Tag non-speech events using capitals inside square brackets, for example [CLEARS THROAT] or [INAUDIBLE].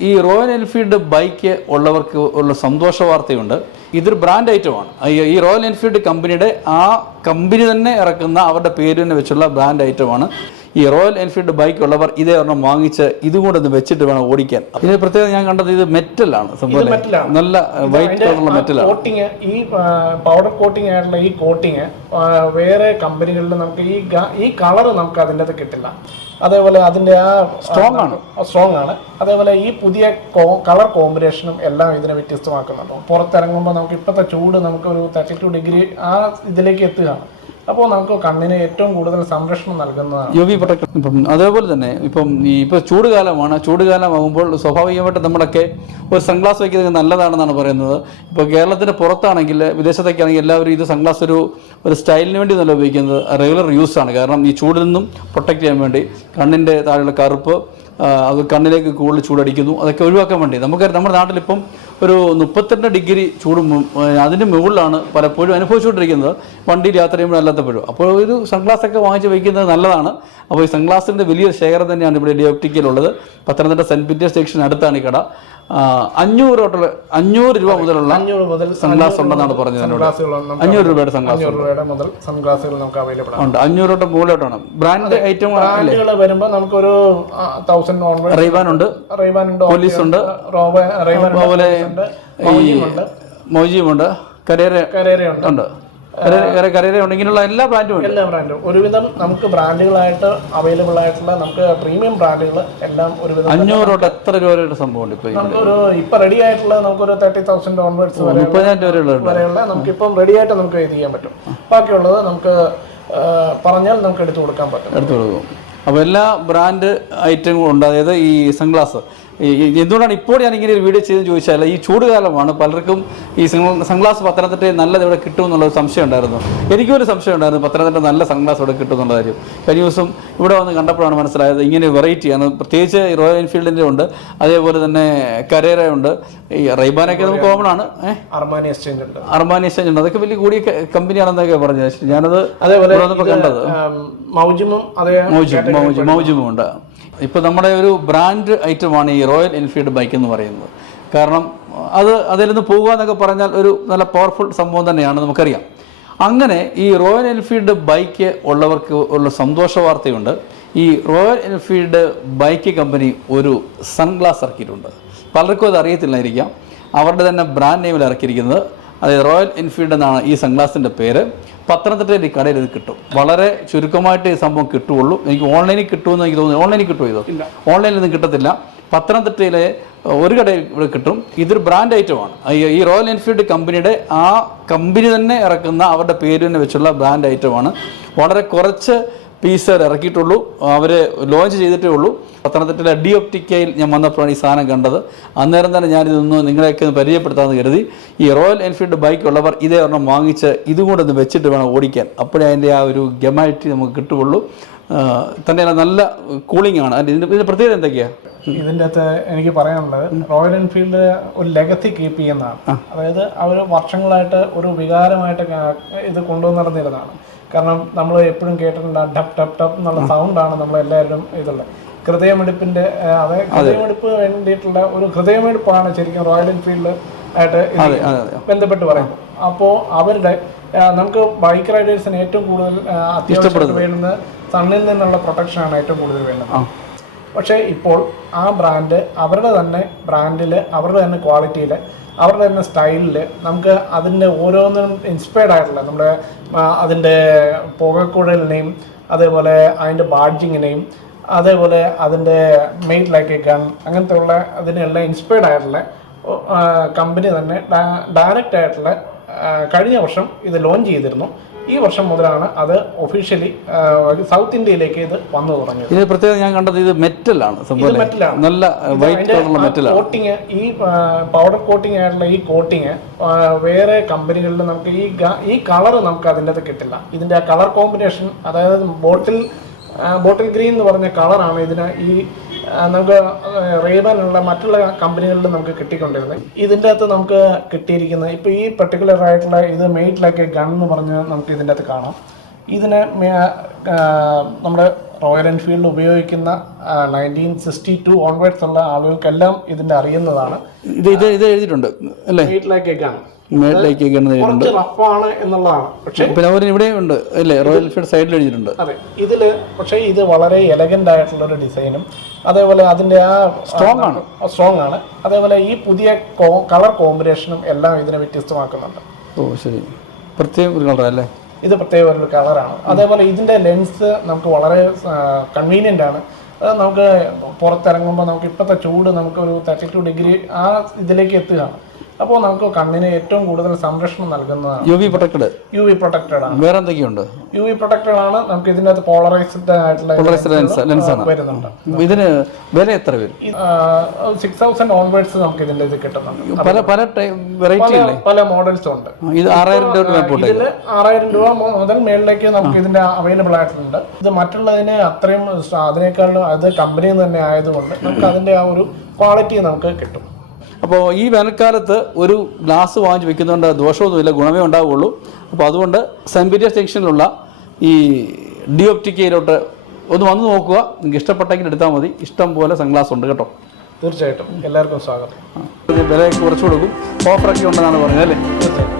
ഈ Royal Enfield bike ഉള്ളവർക്ക് ഉള്ള സന്തോഷ വാർത്തയുണ്ട്. ഇതൊരു ബ്രാൻഡ് ഐറ്റമാണ് ഈ- റോയൽ എൻഫീൽഡ് കമ്പനിയുടെ ആ കമ്പനി തന്നെ ഇറക്കുന്ന അവരുടെ പേര് തന്നെ വെച്ചുള്ള ബ്രാൻഡ് ഐറ്റമാണ് ഈ റോയൽ എൻഫീൽഡ് ബൈക്ക് ഉള്ളവർ ഇതേ ഒരെണ്ണം വാങ്ങിച്ച് ഇതും കൂടെ ഒന്ന് വെച്ചിട്ട് വേണം ഓടിക്കാൻ. ഇതിന് പ്രത്യേകം ഞാൻ കണ്ടത് ഇത് മെറ്റലാണ് സംഭവം. നല്ല വൈറ്റ് കളറുള്ള മെറ്റലാണ് കോട്ടിങ് ഈ പൗഡർ കോട്ടിംഗ് ആയിട്ടുള്ള ഈ കോട്ടിങ് വേറെ കമ്പനികളിൽ നമുക്ക് ഈ ഈ കളർ നമുക്ക് അതിന്റെ അത് കിട്ടില്ല. അതേപോലെ അതിന്റെ ആ സ്ട്രോങ് ആണ്. സ്ട്രോങ് ആണ്. അതേപോലെ ഈ പുതിയ കളർ കോമ്പിനേഷനും എല്ലാം ഇതിനെ വ്യത്യസ്തമാക്കുന്നുണ്ട്. പുറത്തിറങ്ങുമ്പോൾ നമുക്ക് ഇപ്പോഴത്തെ ചൂട് നമുക്ക് ഒരു തേർട്ടി ടു ഡിഗ്രി ആ ഇതിലേക്ക് എത്തുകയാണ്. അപ്പോൾ നമുക്ക് കണ്ണിന് ഏറ്റവും കൂടുതൽ സംരക്ഷണം നൽകുന്നതാണ്. യു വി പ്രൊട്ടക്ഷൻ ഇപ്പം അതേപോലെ തന്നെ ഇപ്പം ഈ ഇപ്പോൾ ചൂടുകാലമാണ്. ചൂടുകാലമാകുമ്പോൾ സ്വാഭാവികമായിട്ട് നമ്മളൊക്കെ ഒരു സൺഗ്ലാസ് വയ്ക്കുന്നത് നല്ലതാണെന്നാണ് പറയുന്നത്. ഇപ്പോൾ കേരളത്തിന് പുറത്താണെങ്കിൽ വിദേശത്തേക്കാണെങ്കിൽ എല്ലാവരും ഇത് സൺഗ്ലാസ് ഒരു ഒരു സ്റ്റൈലിന് വേണ്ടി നല്ല ഉപയോഗിക്കുന്നത് റെഗുലർ യൂസ് ആണ് കാരണം ഈ ചൂടിൽ നിന്നും പ്രൊട്ടക്ട് ചെയ്യാൻ വേണ്ടി കണ്ണിന്റെ താഴെയുള്ള കറുപ്പ് അത് കണ്ണിലേക്ക് കൂടുതൽ ചൂടടിക്കുന്നു. അതൊക്കെ ഒഴിവാക്കാൻ വേണ്ടി. നമുക്ക് നമ്മുടെ നാട്ടിലിപ്പം ഒരു മുപ്പത്തിരണ്ട് ഡിഗ്രി ചൂട് അതിന് മുകളിലാണ് പലപ്പോഴും അനുഭവിച്ചുകൊണ്ടിരിക്കുന്നത്. വണ്ടിയിൽ യാത്ര ചെയ്യുമ്പോൾ അല്ലാത്തപ്പോഴും. അപ്പോൾ ഒരു സൺഗ്ലാസ് ഒക്കെ വാങ്ങിച്ച് വയ്ക്കുന്നത് നല്ലതാണ്. അപ്പോൾ ഈ സൺഗ്ലാസിന്റെ വലിയൊരു ശേഖരം തന്നെയാണ് ഇവിടെ ഡി ഒപ്റ്റിക്കലുള്ളത് പത്തനംതിട്ട സെന്റ് പീറ്റർ സ്റ്റേഷൻ അടുത്താണ് ഈ കട. അഞ്ഞൂറ് തൊട്ടുള്ള അഞ്ഞൂറ് രൂപ മുതലുള്ള അഞ്ഞൂറ് മുതൽ സൺഗ്ലാസ് ഉണ്ടെന്നാണ് പറഞ്ഞത് അഞ്ഞൂറ് രൂപയുടെ സൺഗ്ലാസ് രൂപയുടെ മുതൽ സൺഗ്ലാസുകൾ നമുക്ക് അവൈലബിൾ ഉണ്ട്. അഞ്ഞൂറ് തൊട്ട് മുകളിലോട്ടാണ്. ബ്രാൻഡ് ഐറ്റം വരുമ്പോൾ നമുക്കൊരു തൗസൻഡ് റൈബാൻ ഉണ്ട്. റൈബാൻ ഉണ്ട് പോലീസ് ഉണ്ട്. റൈബാൻ അതുപോലെ മോജിയുമുണ്ട്. കരേര കരേരയുണ്ട്. ഉണ്ട്. കരേര ഉണ്ട് ഇങ്ങനെയുള്ള എല്ലാ ബ്രാൻഡും എല്ലാ ബ്രാൻഡും ഒരുവിധം നമുക്ക് ബ്രാൻഡുകളായിട്ട് അവൈലബിൾ ആയിട്ടുള്ള നമുക്ക് പ്രീമിയം ബ്രാൻഡുകൾ എല്ലാം ഒരുവിധം അഞ്ഞൂറ് തൊട്ട് എത്ര രൂപയുടെ സംഭവം നമുക്കൊരു ഇപ്പൊ റെഡി ആയിട്ടുള്ള നമുക്കൊരു തേർട്ടി തൗസൻഡ് ഓൺവേർഡ്സ് വരെയുള്ള നമുക്കിപ്പം റെഡി ആയിട്ട് നമുക്ക് ഇത് ചെയ്യാൻ പറ്റും. ബാക്കിയുള്ളത് നമുക്ക് പറഞ്ഞാൽ നമുക്ക് എടുത്തു കൊടുക്കാൻ പറ്റും. എടുത്തു കൊടുക്കും. അപ്പോൾ എല്ലാ ബ്രാൻഡ് ഐറ്റങ്ങളും ഉണ്ട്. അതായത് ഈ സൺഗ്ലാസ് എന്തുകൊണ്ടാണ് ഇപ്പോൾ ഞാൻ ഇങ്ങനെ ഒരു വീഡിയോ ചെയ്തെന്ന് ചോദിച്ചാൽ ഈ ചൂട് കാലമാണ് പലർക്കും ഈ സൺ- സൺഗ്ലാസ് പത്തനംതിട്ടയിൽ നല്ലത് ഇവിടെ കിട്ടും എന്നുള്ളൊരു സംശയം ഉണ്ടായിരുന്നു. എനിക്കും ഒരു സംശയം ഉണ്ടായിരുന്നു പത്തനംതിട്ട നല്ല സൺഗ്ലാസ് ഇവിടെ കിട്ടും എന്നുള്ള കാര്യം. കഴിഞ്ഞ ദിവസം ഇവിടെ വന്ന് കണ്ടപ്പോഴാണ് മനസ്സിലായത് ഇങ്ങനെ വെറൈറ്റിയാണ് പ്രത്യേകിച്ച് റോയൽ എൻഫീൽഡിന്റെ ഉണ്ട്. അതേപോലെ തന്നെ കരേര ഉണ്ട്. ഈ റൈബാനൊക്കെ നമുക്ക് കോമൺ ആണ്. അർമാനി എക്സ്ചേഞ്ച് ഉണ്ട്. അർമാനി എക്സ്ചേഞ്ച് ഉണ്ട്. അതൊക്കെ വലിയ കൂടിയ കമ്പനിയാണെന്നൊക്കെ പറഞ്ഞത് ഞാനത് അതേപോലെ കണ്ടത്. മൗജിമും മൗജുമുണ്ട് ഇപ്പോൾ നമ്മുടെ ഒരു ബ്രാൻഡ് ഐറ്റമാണ് ഈ റോയൽ എൻഫീൽഡ് ബൈക്ക് എന്ന് പറയുന്നത്. കാരണം അത് അതിൽ നിന്ന് പോകുക എന്നൊക്കെ പറഞ്ഞാൽ ഒരു നല്ല പവർഫുൾ സംഭവം തന്നെയാണ് നമുക്കറിയാം. അങ്ങനെ ഈ റോയൽ എൻഫീൽഡ് ബൈക്ക് ഉള്ളവർക്ക് ഉള്ള സന്തോഷ വാർത്തയുണ്ട്. ഈ റോയൽ എൻഫീൽഡ് ബൈക്ക് കമ്പനി ഒരു സൺഗ്ലാസ് ഇറക്കിയിട്ടുണ്ട്. പലർക്കും അത് അറിയത്തില്ലായിരിക്കാം. അവരുടെ തന്നെ ബ്രാൻഡ് നെയിമിൽ ഇറക്കിയിരിക്കുന്നത്. അതായത് റോയൽ എൻഫീൽഡ് എന്നാണ് ഈ സൺഗ്ലാസിന്റെ പേര്. പത്തനംതിട്ടയിൽ ഈ കടയിൽ ഇത് കിട്ടും. വളരെ ചുരുക്കമായിട്ട് ഈ സംഭവം കിട്ടുകയുള്ളൂ. എനിക്ക് ഓൺലൈനിൽ കിട്ടുമെന്ന് എനിക്ക് തോന്നുന്നു. ഓൺലൈനിൽ കിട്ടുമോ ഇത്? ഓൺലൈനിൽ ഒന്നും കിട്ടത്തില്ല. പത്തനംതിട്ടയിലെ ഒരു കടയിൽ ഇവിടെ കിട്ടും. ഇതൊരു ബ്രാൻഡ് ഐറ്റമാണ് ഈ- റോയൽ എൻഫീൽഡ് കമ്പനിയുടെ ആ കമ്പനി തന്നെ ഇറക്കുന്ന അവരുടെ പേര് തന്നെ വെച്ചുള്ള ബ്രാൻഡ് ഐറ്റമാണ് വളരെ കുറച്ച് പീസ് ഇറക്കിയിട്ടുള്ളൂ. അവർ ലോഞ്ച് ചെയ്തിട്ടേ ഉള്ളൂ. പത്തനംതിട്ടയിലെ ഡി ഒപ്റ്റിക്കയിൽ ഞാൻ വന്നപ്പോഴാണ് ഈ സാധനം കണ്ടത്. അന്നേരം തന്നെ ഞാനിതൊന്ന് നിങ്ങളെയൊക്കെ ഒന്ന് പരിചയപ്പെടുത്താമെന്ന് കരുതി. ഈ റോയൽ എൻഫീൽഡ് ബൈക്ക് ഉള്ളവർ ഇതേ ഒരെണ്ണം വാങ്ങിച്ച് ഇതും കൂടെ വെച്ചിട്ട് വേണം ഓടിക്കാൻ. അപ്പോഴേ അതിന്റെ ആ ഒരു ഗമായിട്ട് നമുക്ക് കിട്ടുകയുള്ളൂ. തന്നെയല്ല നല്ല കൂളിംഗ് ആണ്. അതിന്റെ ഇതിന്റെ പ്രത്യേകത എന്തൊക്കെയാണ് ഇതിന്റെ അകത്ത് എനിക്ക് പറയാനുള്ളത് റോയൽ എൻഫീൽഡ് ഒരു ലെഗസി കീപ്പ് ചെയ്യുന്നതാണ്. അതായത് അവർ വർഷങ്ങളായിട്ട് ഒരു വികാരമായിട്ട് ഇത് കൊണ്ടുവന്ന് നടന്നിരുന്നതാണ്. കാരണം നമ്മൾ എപ്പോഴും കേട്ടിട്ടുണ്ട് ഡപ് ടപ് ടപ് എന്നുള്ള സൗണ്ടാണ് നമ്മൾ എല്ലാവരും ഇതുള്ളത്. ഹൃദയമെടുപ്പിന്റെ അതെ അതായത് ഹൃദയമെടുപ്പ് വേണ്ടിയിട്ടുള്ള ഒരു ഹൃദയമെടുപ്പാണ് ശരിക്കും റോയൽ എൻഫീൽഡ് ആയിട്ട് ബന്ധപ്പെട്ട് പറയുന്നത്. അപ്പോൾ അവരുടെ നമുക്ക് ബൈക്ക് റൈഡേഴ്സിന് ഏറ്റവും കൂടുതൽ അത്യാവശ്യം വേണ്ടുന്നത് സണ്ണിൽ നിന്നുള്ള പ്രൊട്ടക്ഷനാണ് ഏറ്റവും കൂടുതൽ വേണ്ടത്. പക്ഷേ ഇപ്പോൾ ആ ബ്രാൻഡ് അവരുടെ തന്നെ ബ്രാൻഡിൽ അവരുടെ തന്നെ ക്വാളിറ്റിയിൽ അവരുടെ തന്നെ സ്റ്റൈലിൽ നമുക്ക് അതിന്റെ ഓരോന്നും ഇൻസ്പയർഡ് ആയിട്ടുള്ള നമ്മുടെ അതിന്റെ പുകക്കുഴലിനെയും അതേപോലെ അതിന്റെ ബാഡ്ജിങ്ങിനെയും അതേപോലെ അതിന്റെ മെയ്റ്റ് ലൈക്ക് എ ഗൺ അങ്ങനത്തെ ഉള്ള അതിനെല്ലാം ഇൻസ്പയർഡ് ആയിട്ടുള്ള കമ്പനി തന്നെ ഡയറക്റ്റ് ആയിട്ടുള്ള കഴിഞ്ഞ വർഷം ഇത് ലോഞ്ച് ചെയ്തിരുന്നു. ഈ വർഷം മുതലാണ് അത് ഒഫീഷ്യലി സൗത്ത് ഇന്ത്യയിലേക്ക് ഇത് വന്നു തുടങ്ങിയത്. ഇത് പ്രത്യേകത ഞാൻ കണ്ടത് ഇത് മെറ്റലാണ് ഇത് മെറ്റലാണ്. നല്ല വൈറ്റ് കളറുള്ള മെറ്റലാണ്. കോട്ടിങ് ഈ പൗഡർ കോട്ടിംഗ് ആയിട്ടുള്ള ഈ കോട്ടിങ് വേറെ കമ്പനികളിൽ നമുക്ക് ഈ ഈ കളർ നമുക്ക് അതിന്റെ അത് കിട്ടില്ല ഇതിന്റെ കളർ കോമ്പിനേഷൻ അതായത് ബോട്ടിൽ ബോട്ടിൽ ഗ്രീൻ എന്ന് പറഞ്ഞ കളറാണ് ഇതിന് ഈ നമുക്ക് റീബനുള്ള മറ്റുള്ള കമ്പനികളിൽ നമുക്ക് കിട്ടിക്കൊണ്ടിരുന്നത് ഇതിന്റെ അകത്ത് നമുക്ക് കിട്ടിയിരിക്കുന്നത് ഇപ്പോൾ ഈ പെർട്ടിക്കുലർ ആയിട്ടുള്ള ഇത് മെയ്ഡ് ലൈക്ക് ഗൺ എന്ന് പറഞ്ഞ് നമുക്ക് ഇതിന്റെ അകത്ത് കാണാം. ഇതിന് നമ്മുടെ റോയൽ എൻഫീൽഡ് ഉപയോഗിക്കുന്ന നയന്റീൻ സിക്സ്റ്റി ടു ഓൺവേർഡ്സ് ഉള്ള ആളുകൾക്കെല്ലാം ഇതിന്റെ അറിയുന്നതാണ്. ഇത് ഇത് ഇത് എഴുതിയിട്ടുണ്ട് അല്ലേ? വീട്ടിലേക്ക് ഗൺ റഫാണ് എന്നുള്ളതാണ്. പക്ഷേ ഇവിടെ ഉണ്ട് അല്ലേ? റോയൽ എൻഫീൽഡ് സൈഡിൽ എഴുതിയിട്ടുണ്ട്. അതെ. ഇതിൽ പക്ഷേ ഇത് വളരെ എലഗന്റ് ആയിട്ടുള്ള ഒരു ഡിസൈനും അതേപോലെ അതിന്റെ ആ സ്ട്രോങ് ആണ്. സ്ട്രോങ് ആണ്. അതേപോലെ ഈ പുതിയ കളർ കോമ്പിനേഷനും എല്ലാം ഇതിനെ വ്യത്യസ്തമാക്കുന്നുണ്ട്. ഓ ശരി. പ്രത്യേക ഒരു ഇത് പ്രത്യേക ഒരു കളറാണ് അതേപോലെ ഇതിന്റെ ലെൻസ് നമുക്ക് വളരെ കൺവീനിയന്റ് ആണ്. അത് നമുക്ക് പുറത്തിറങ്ങുമ്പോൾ നമുക്ക് ഇപ്പോഴത്തെ ചൂട് നമുക്ക് ഒരു തേർട്ടി ടു ഡിഗ്രി ആ ഇതിലേക്ക് എത്തുകയാണ്. അപ്പോൾ നമുക്ക് കണ്ണിന് ഏറ്റവും കൂടുതൽ സംരക്ഷണം നൽകുന്നതാണ്. U V protected U V protected ആണ്. വേറെ എന്തൊക്കെയുണ്ട്? യു വി പ്രൊട്ടക്റ്റഡ് ആണ്. നമുക്ക് ഇതിന്റെ അകത്ത് പോളറൈസ്ഡ് ആയിട്ടുള്ള പോളറൈസ്ഡ് ആണ്. വരുന്നുണ്ട്. ഇതിന് വില എത്ര വരും? സിക്സ് തൗസൻഡ് ഓൺവേർഡ്സ് നമുക്ക് ഇതിന്റെ ഇത് കിട്ടുന്നുണ്ട്. പല പല വെറൈറ്റി പല അല്ലേ പല മോഡൽസും ഉണ്ട്. ഇത് ആറായിരം രൂപ ഇതിൽ ആറായിരം രൂപ മുതൽ മേളിലേക്ക് നമുക്ക് ഇതിന്റെ അവൈലബിൾ ആയിട്ടുണ്ട്. ഇത് മറ്റുള്ളതിനെ അത്രയും അതിനേക്കാളും അത് കമ്പനിയിൽ നിന്ന് തന്നെ ആയതുകൊണ്ട് നമുക്ക് [CLEARS THROAT] അതിന്റെ ആ ഒരു ക്വാളിറ്റി നമുക്ക് കിട്ടും. അപ്പോൾ ഈ വേനൽക്കാലത്ത് ഒരു ഗ്ലാസ് വാങ്ങിച്ച് വെക്കുന്നതുകൊണ്ട് ദോഷമൊന്നുമില്ല ഗുണമേ ഉണ്ടാവുള്ളൂ അപ്പോൾ അതുകൊണ്ട് സെന്റ് പീറ്റേഴ്സ് ജംഗ്ഷനിലുള്ള ഈ ഡി ഒപ്റ്റിക്കയിലോട്ട് ഒന്ന് വന്ന് നോക്കുക. നിങ്ങൾക്ക് ഇഷ്ടപ്പെട്ടെങ്കിൽ എടുത്താൽ മതി. ഇഷ്ടം പോലെ സൺഗ്ലാസ് ഉണ്ട് കേട്ടോ. തീർച്ചയായിട്ടും. എല്ലാവർക്കും സ്വാഗതം. വില കുറച്ചു കൊടുക്കും. ഓഫറൊക്കെ ഉണ്ടെന്നാണ് പറഞ്ഞത് അല്ലേ? തീർച്ചയായിട്ടും.